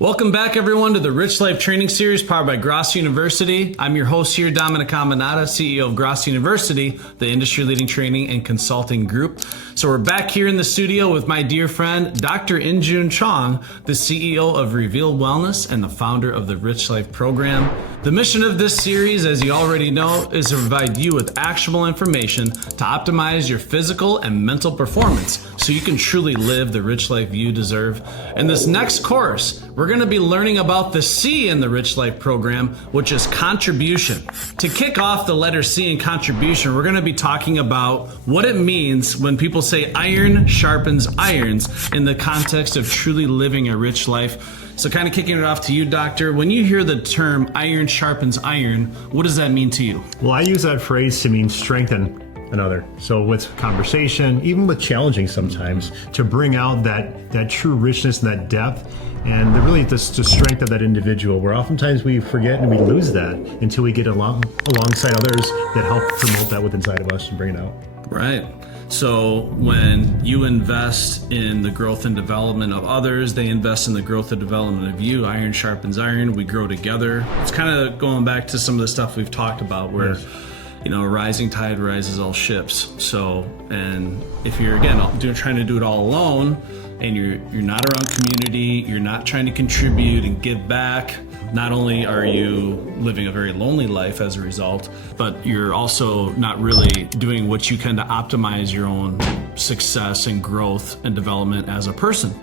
Welcome back, everyone, to the Rich Life Training Series powered by Grosso University. I'm your host here, Dominic Caminata, CEO of Grosso University, the industry-leading training and consulting group. So we're back here in the studio with my dear friend, Dr. InJun Chong, the CEO of Reveal Wellness and the founder of the Rich Life program. The mission of this series, as you already know, is to provide you with actionable information to optimize your physical and mental performance so you can truly live the rich life you deserve. In this next course, we're going to be learning about the C in the Rich Life program, which is contribution. To kick off the letter C in contribution, we're going to be talking about what it means when people say iron sharpens irons in the context of truly living a rich life. So kind of kicking it off to you, Doctor, when you hear the term iron sharpens iron, what does that mean to you? Well, I use that phrase to mean strengthen another. So with conversation, even with challenging sometimes, to bring out that true richness and that depth and really the strength of that individual, where oftentimes we forget and we lose that until we get alongside others that help promote that within inside of us and bring it out. Right. So when you invest in the growth and development of others, they invest in the growth and development of you. Iron sharpens iron. We grow together. It's kind of going back to some of the stuff we've talked about where, yes, you know, a rising tide rises all ships. So, and if you're, again, trying to do it all alone and you're not around community, you're not trying to contribute and give back, not only are you living a very lonely life as a result, but you're also not really doing what you can to optimize your own success and growth and development as a person.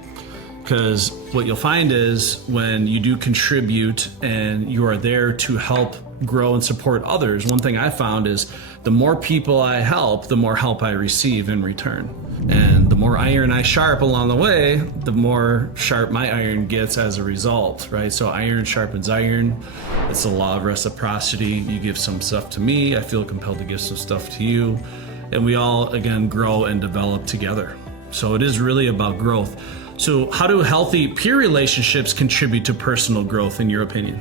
Because what you'll find is when you do contribute and you are there to help grow and support others, one thing I found is the more people I help, the more help I receive in return. And the more iron I sharp along the way, the more sharp my iron gets as a result, right? So iron sharpens iron. It's the law of reciprocity. You give some stuff to me, I feel compelled to give some stuff to you. And we all, again, grow and develop together. So it is really about growth. So how do healthy peer relationships contribute to personal growth, in your opinion?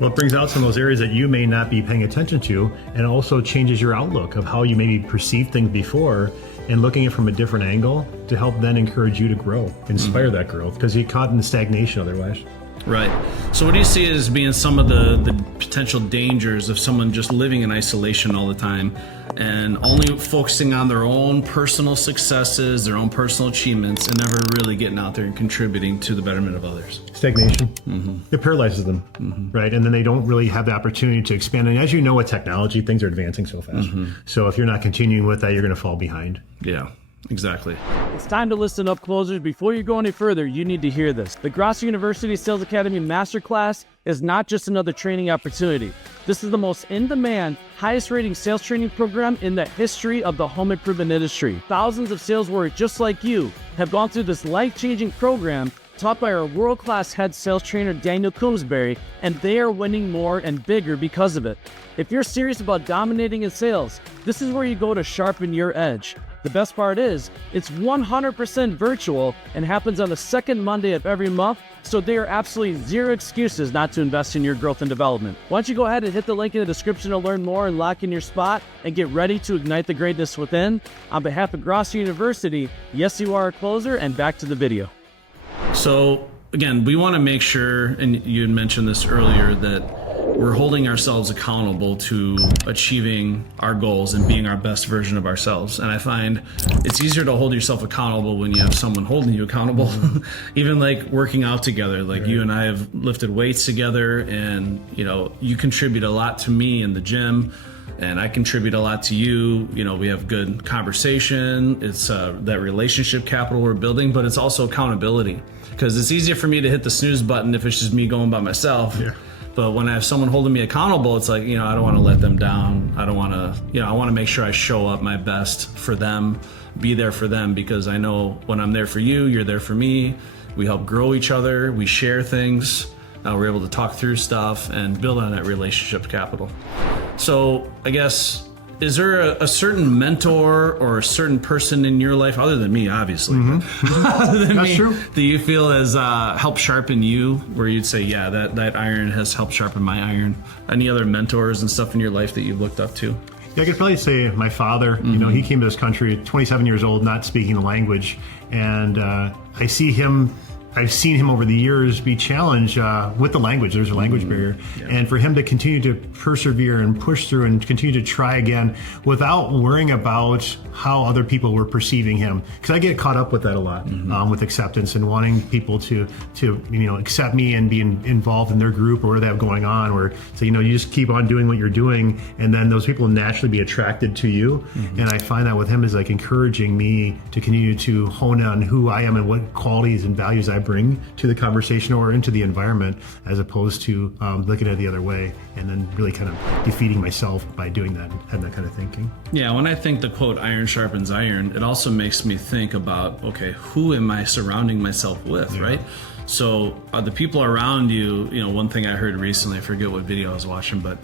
Well, it brings out some of those areas that you may not be paying attention to, and also changes your outlook of how you maybe perceived things before, and looking at it from a different angle to help then encourage you to grow, inspire that growth, because you caught in the stagnation otherwise. Right. So what do you see as being some of the potential dangers of someone just living in isolation all the time and only focusing on their own personal successes, their own personal achievements, and never really getting out there and contributing to the betterment of others? Stagnation. Mm-hmm. It paralyzes them, right? And then they don't really have the opportunity to expand. And as you know, with technology, things are advancing so fast. So if you're not continuing with that, you're going to fall behind. Yeah. Exactly. It's time to listen up, closers. Before you go any further, you need to hear this. The Grosso University Sales Academy Masterclass is not just another training opportunity. This is the most in-demand, highest-rating sales training program in the history of the home improvement industry. Thousands of sales warriors just like you have gone through this life-changing program taught by our world-class head sales trainer, Daniel Coombsbury, and they are winning more and bigger because of it. If you're serious about dominating in sales, this is where you go to sharpen your edge. The best part is, it's 100% virtual and happens on the second Monday of every month, so there are absolutely zero excuses not to invest in your growth and development. Why don't you go ahead and hit the link in the description to learn more and lock in your spot and get ready to ignite the greatness within. On behalf of Grosso University, yes, you are a closer, and back to the video. So again, we want to make sure, and you had mentioned this earlier, that we're holding ourselves accountable to achieving our goals and being our best version of ourselves. And I find it's easier to hold yourself accountable when you have someone holding you accountable. Even like working out together, like you and I have lifted weights together, and you know, you contribute a lot to me in the gym, and I contribute a lot to you. You know, we have good conversation. It's that relationship capital we're building, but it's also accountability, because it's easier for me to hit the snooze button if it's just me going by myself. Yeah. But when I have someone holding me accountable, it's like, you know, I don't want to let them down. I don't want to, you know, I want to make sure I show up my best for them, be there for them, because I know when I'm there for you, you're there for me. We help grow each other. We share things. We're able to talk through stuff and build on that relationship capital. So I guess, is there a certain mentor or a certain person in your life, other than me, obviously, other than That's me, true, that you feel has helped sharpen you, where you'd say, yeah, that iron has helped sharpen my iron? Any other mentors and stuff in your life that you've looked up to? Yeah, I could probably say my father. You know, he came to this country at 27 years old, not speaking the language, and I see him I've seen him over the years be challenged with the language. There's a language barrier. Yeah. And for him to continue to persevere and push through and continue to try again without worrying about how other people were perceiving him. Because I get caught up with that a lot, with acceptance and wanting people to accept me and be involved in their group or whatever they have going on. Or so, you just keep on doing what you're doing, and then those people naturally be attracted to you. And I find that with him is like encouraging me to continue to hone in on who I am and what qualities and values I bring to the conversation or into the environment, as opposed to looking at it the other way and then really kind of defeating myself by doing that and that kind of thinking. Yeah, when I think the quote, iron sharpens iron, it also makes me think about, okay, who am I surrounding myself with, right? So the people around you, one thing I heard recently, I forget what video I was watching, but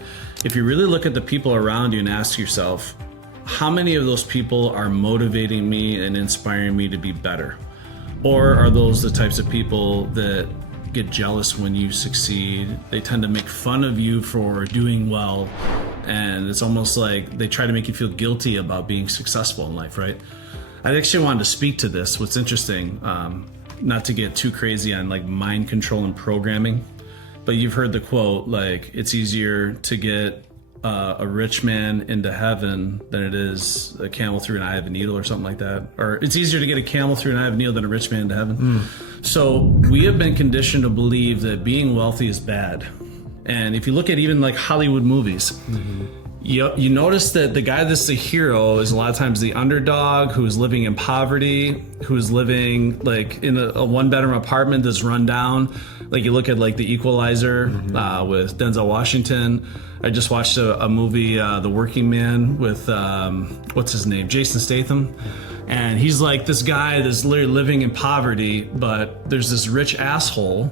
if you really look at the people around you and ask yourself, how many of those people are motivating me and inspiring me to be better? Or are those the types of people that get jealous when you succeed? They tend to make fun of you for doing well, and it's almost like they try to make you feel guilty about being successful in life, right? I actually wanted to speak to this. What's interesting, not to get too crazy on like mind control and programming, but you've heard the quote, like, it's easier to get a rich man into heaven than it is a camel through an eye of a needle, or something like that. Or it's easier to get a camel through an eye of a needle than a rich man into heaven. So we have been conditioned to believe that being wealthy is bad. And if you look at even like Hollywood movies, you notice that the guy that's the hero is a lot of times the underdog who's living in poverty, who's living like in a one-bedroom apartment that's run down. Like you look at like The Equalizer with Denzel Washington. I just watched a movie, The Working Man, with what's his name, Jason Statham. And he's like this guy that's literally living in poverty, but there's this rich asshole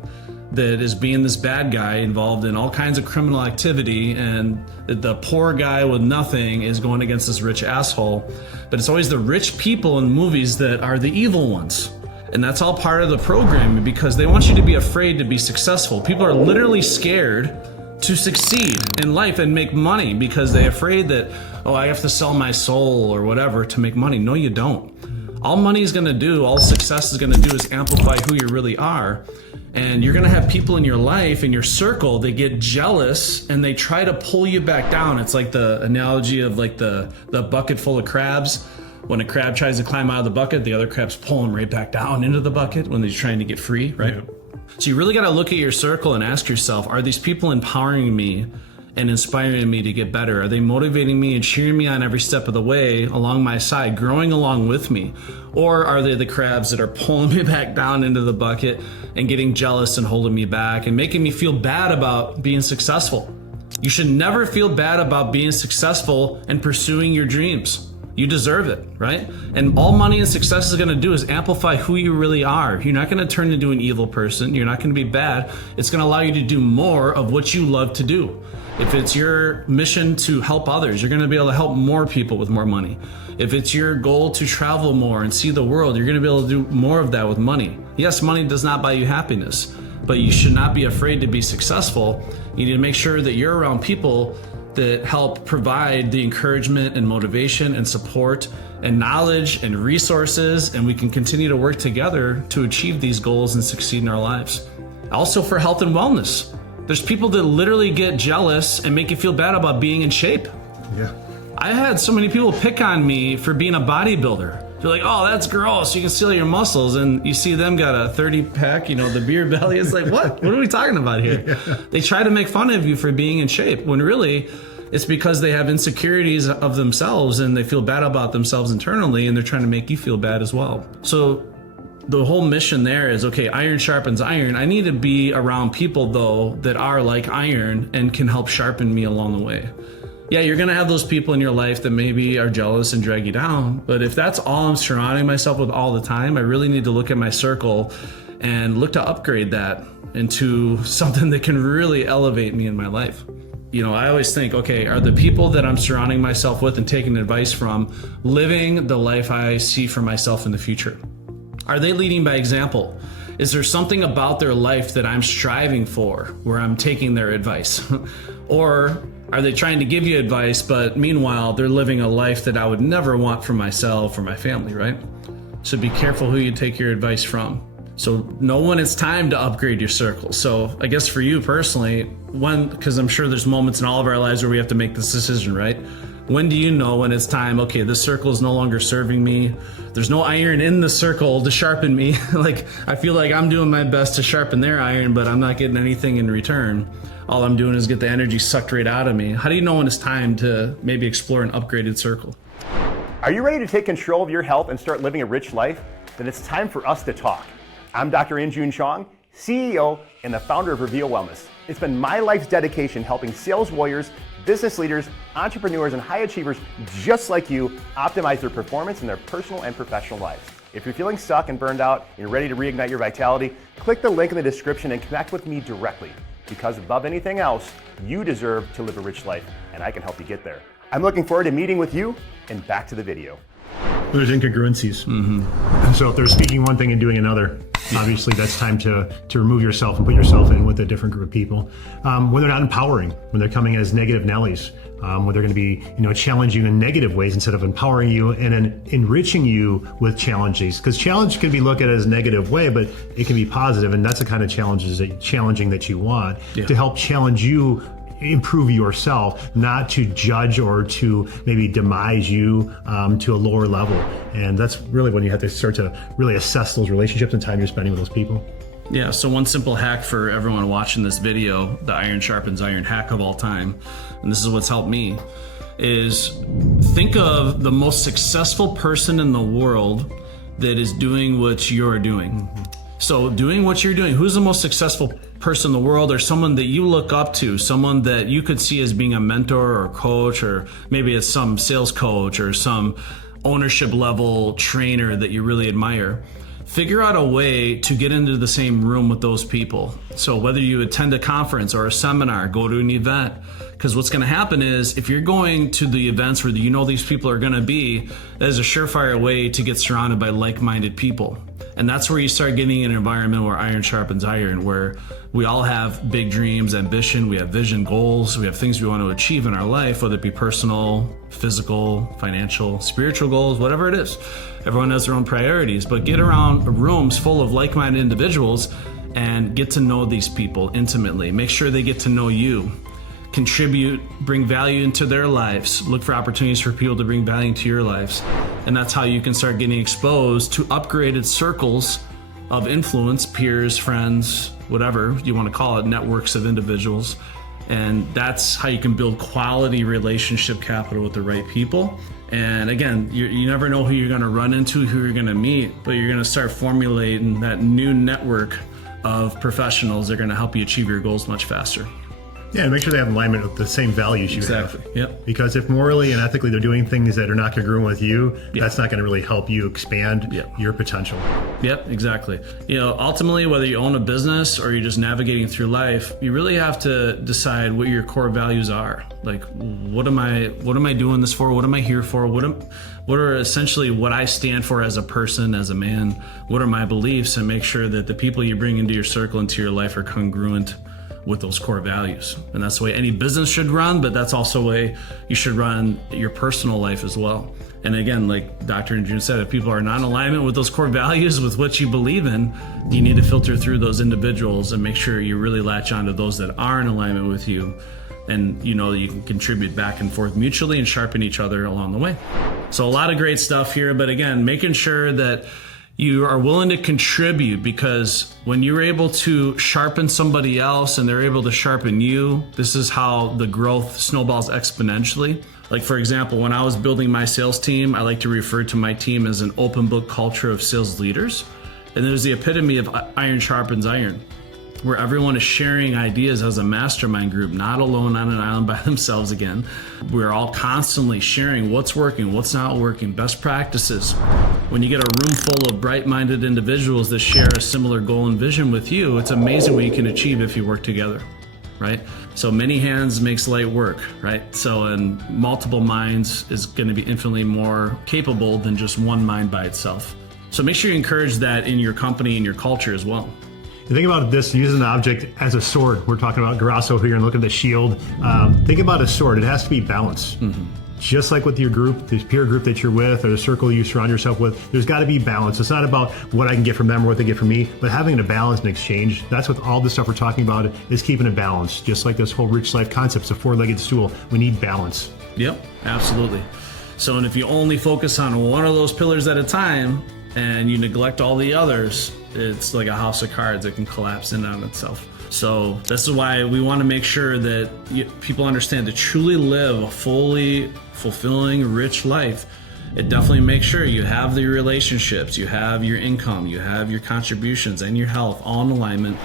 that is being this bad guy involved in all kinds of criminal activity, and the poor guy with nothing is going against this rich asshole. But it's always the rich people in movies that are the evil ones. And that's all part of the programming, because they want you to be afraid to be successful. People are literally scared to succeed in life and make money because they're afraid that, oh, I have to sell my soul or whatever to make money. No, you don't. All money is going to do, all success is going to do is amplify who you really are. And you're going to have people in your life, in your circle, that get jealous and they try to pull you back down. It's like the analogy of like the bucket full of crabs. When a crab tries to climb out of the bucket, the other crabs pull him right back down into the bucket when they're trying to get free, right? Yeah. So you really got to look at your circle and ask yourself, are these people empowering me and inspiring me to get better? Are they motivating me and cheering me on every step of the way along my side, growing along with me? Or are they the crabs that are pulling me back down into the bucket and getting jealous and holding me back and making me feel bad about being successful? You should never feel bad about being successful and pursuing your dreams. You deserve it, right? And all money and success is going to do is amplify who you really are. You're not going to turn into an evil person. You're not going to be bad. It's going to allow you to do more of what you love to do. If it's your mission to help others, you're going to be able to help more people with more money. If it's your goal to travel more and see the world, you're going to be able to do more of that with money. Yes, money does not buy you happiness, but you should not be afraid to be successful. You need to make sure that you're around people that help provide the encouragement and motivation and support and knowledge and resources, and we can continue to work together to achieve these goals and succeed in our lives. Also for health and wellness. There's people that literally get jealous and make you feel bad about being in shape. Yeah. I had so many people pick on me for being a bodybuilder. They're like, oh, that's gross. You can see all your muscles. And you see them got a 30 pack, the beer belly. It's like, what? What are we talking about here? Yeah. They try to make fun of you for being in shape when really it's because they have insecurities of themselves and they feel bad about themselves internally, and they're trying to make you feel bad as well. So the whole mission there is, okay, iron sharpens iron. I need to be around people, though, that are like iron and can help sharpen me along the way. Yeah, you're going to have those people in your life that maybe are jealous and drag you down. But if that's all I'm surrounding myself with all the time, I really need to look at my circle and look to upgrade that into something that can really elevate me in my life. I always think, okay, are the people that I'm surrounding myself with and taking advice from living the life I see for myself in the future? Are they leading by example? Is there something about their life that I'm striving for where I'm taking their advice? Or are they trying to give you advice, but meanwhile, they're living a life that I would never want for myself or my family, right? So be careful who you take your advice from. So know when it's time to upgrade your circle. So I guess for you personally, because I'm sure there's moments in all of our lives where we have to make this decision, right? When do you know when it's time, okay, this circle is no longer serving me. There's no iron in the circle to sharpen me. Like, I feel like I'm doing my best to sharpen their iron, but I'm not getting anything in return. All I'm doing is get the energy sucked right out of me. How do you know when it's time to maybe explore an upgraded circle? Are you ready to take control of your health and start living a rich life? Then it's time for us to talk. I'm Dr. InJun Chong, CEO and the founder of Reveal Wellness. It's been my life's dedication helping sales warriors, business leaders, entrepreneurs, and high achievers just like you optimize their performance in their personal and professional lives. If you're feeling stuck and burned out and you're ready to reignite your vitality, click the link in the description and connect with me directly. Because above anything else, you deserve to live a rich life, and I can help you get there. I'm looking forward to meeting with you, and back to the video. There's incongruencies. And so if they're speaking one thing and doing another, obviously that's time to remove yourself and put yourself in with a different group of people. When they're not empowering, when they're coming as negative Nellies, when they're going to be, challenging you in negative ways instead of empowering you and enriching you with challenges. Because challenge can be looked at as a negative way, but it can be positive, and that's the kind of challenging that you want to help challenge you. Improve yourself, not to judge or to maybe demise you to a lower level. And that's really when you have to start to really assess those relationships and time you're spending with those people. Yeah, so one simple hack for everyone watching this video, the Iron Sharpens Iron hack of all time, and this is what's helped me, is think of the most successful person in the world that is doing what you're doing. So doing what you're doing, who's the most successful person in the world, or someone that you look up to, someone that you could see as being a mentor or coach, or maybe it's some sales coach or some ownership level trainer that you really admire. Figure out a way to get into the same room with those people. So whether you attend a conference or a seminar, go to an event, because what's going to happen is if you're going to the events where these people are going to be, that is a surefire way to get surrounded by like-minded people. And that's where you start getting an environment where iron sharpens iron, where we all have big dreams, ambition, we have vision, goals, we have things we want to achieve in our life, whether it be personal, physical, financial, spiritual goals, whatever it is. Everyone has their own priorities, but get around rooms full of like-minded individuals and get to know these people intimately. Make sure they get to know you. Contribute, bring value into their lives. Look for opportunities for people to bring value into your lives. And that's how you can start getting exposed to upgraded circles of influence, peers, friends, whatever you want to call it, networks of individuals. And that's how you can build quality relationship capital with the right people. And again, you never know who you're going to run into, who you're going to meet, but you're going to start formulating that new network of professionals that are going to help you achieve your goals much faster. Yeah, and make sure they have alignment with the same values you have. Exactly. Yep. Because if morally and ethically they're doing things that are not congruent with you, that's not going to really help you expand your potential. Yep, exactly. Ultimately, whether you own a business or you're just navigating through life, you really have to decide what your core values are. Like, what am I doing this for? What am I here for? What are essentially what I stand for as a person, as a man? What are my beliefs? And make sure that the people you bring into your circle, into your life, are congruent with those core values. And that's the way any business should run, but that's also the way you should run your personal life as well. And again, like Dr. InJun said, if people are not in alignment with those core values, with what you believe in, you need to filter through those individuals and make sure you really latch onto those that are in alignment with you. And you can contribute back and forth mutually and sharpen each other along the way. So a lot of great stuff here, but again, making sure that you are willing to contribute, because when you're able to sharpen somebody else and they're able to sharpen you, this is how the growth snowballs exponentially. Like, for example, when I was building my sales team, I like to refer to my team as an open book culture of sales leaders. And there's the epitome of iron sharpens iron, where everyone is sharing ideas as a mastermind group, not alone on an island by themselves again. We're all constantly sharing what's working, what's not working, best practices. When you get a room full of bright-minded individuals that share a similar goal and vision with you, it's amazing what you can achieve if you work together, right? So many hands makes light work, right? So, and multiple minds is going to be infinitely more capable than just one mind by itself. So make sure you encourage that in your company and your culture as well. You think about this, using an object as a sword. We're talking about Grosso here and look at the shield. Think about a sword. It has to be balanced. just like with your group, the peer group that you're with or the circle you surround yourself with, there's got to be balance. It's not about what I can get from them or what they get from me, but having a balance and exchange. That's what all the stuff we're talking about is keeping a balance. Just like this whole rich life concept, it's a four-legged stool. We need balance. Yep, absolutely. So, and if you only focus on one of those pillars at a time and you neglect all the others, it's like a house of cards that can collapse in on itself. So this is why we want to make sure that people understand to truly live a fully fulfilling, rich life. It definitely makes sure you have the relationships, you have your income, you have your contributions and your health all in alignment.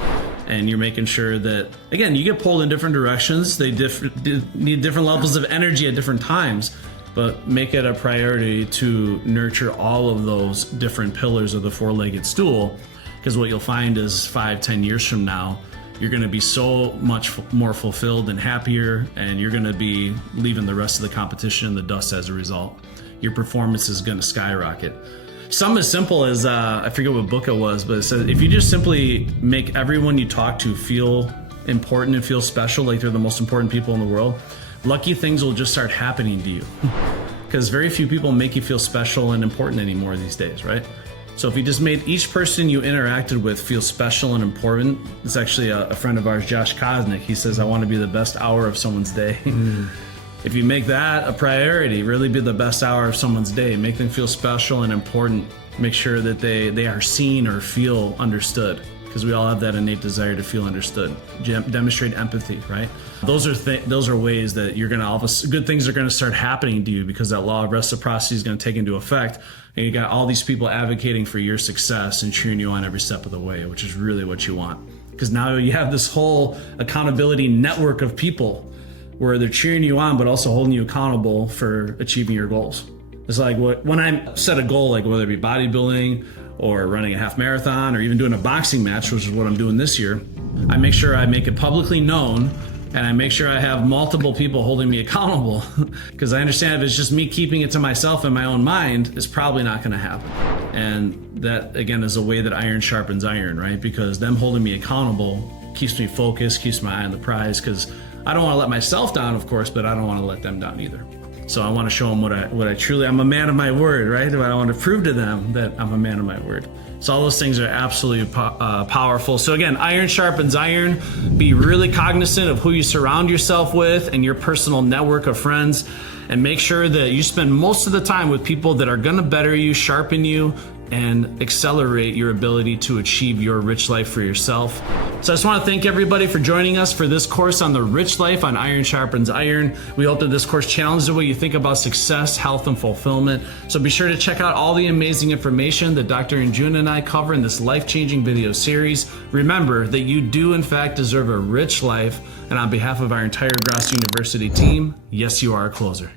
And you're making sure that, again, you get pulled in different directions. They need different levels of energy at different times, but make it a priority to nurture all of those different pillars of the four-legged stool. Because what you'll find is 5-10 years from now, you're going to be so much more fulfilled and happier, and you're going to be leaving the rest of the competition in the dust as a result. Your performance is going to skyrocket. Something as simple as, I forget what book it was, but it said if you just simply make everyone you talk to feel important and feel special, like they're the most important people in the world, lucky things will just start happening to you. Because very few people make you feel special and important anymore these days, right? So if you just made each person you interacted with feel special and important, it's actually a friend of ours, Josh Kosnick, he says, I want to be the best hour of someone's day. If you make that a priority, really be the best hour of someone's day, make them feel special and important, make sure that they are seen or feel understood, because we all have that innate desire to feel understood. Demonstrate empathy, right? Those are ways that you're gonna, good things are gonna start happening to you, because that law of reciprocity is gonna take into effect, and you got all these people advocating for your success and cheering you on every step of the way, which is really what you want. Because now you have this whole accountability network of people where they're cheering you on, but also holding you accountable for achieving your goals. It's like when I set a goal, like whether it be bodybuilding or running a half marathon or even doing a boxing match, which is what I'm doing this year, I make sure I make it publicly known, and I make sure I have multiple people holding me accountable, because I understand if it's just me keeping it to myself in my own mind, it's probably not going to happen. And that, again, is a way that iron sharpens iron, right? Because them holding me accountable keeps me focused, keeps my eye on the prize, because I don't want to let myself down, of course, but I don't want to let them down either. So I want to show them what I truly, I'm a man of my word, right? I want to prove to them that I'm a man of my word. So all those things are absolutely powerful. So again, iron sharpens iron. Be really cognizant of who you surround yourself with and your personal network of friends, and make sure that you spend most of the time with people that are going to better you, sharpen you, and accelerate your ability to achieve your rich life for yourself. So I just want to thank everybody for joining us for this course on the rich life on Iron Sharpens Iron. We hope that this course challenges the way you think about success, health, and fulfillment. So be sure to check out all the amazing information that Dr. InJun and I cover in this life-changing video series. Remember that you do in fact deserve a rich life, and on behalf of our entire Grosso University team, yes, you are a closer.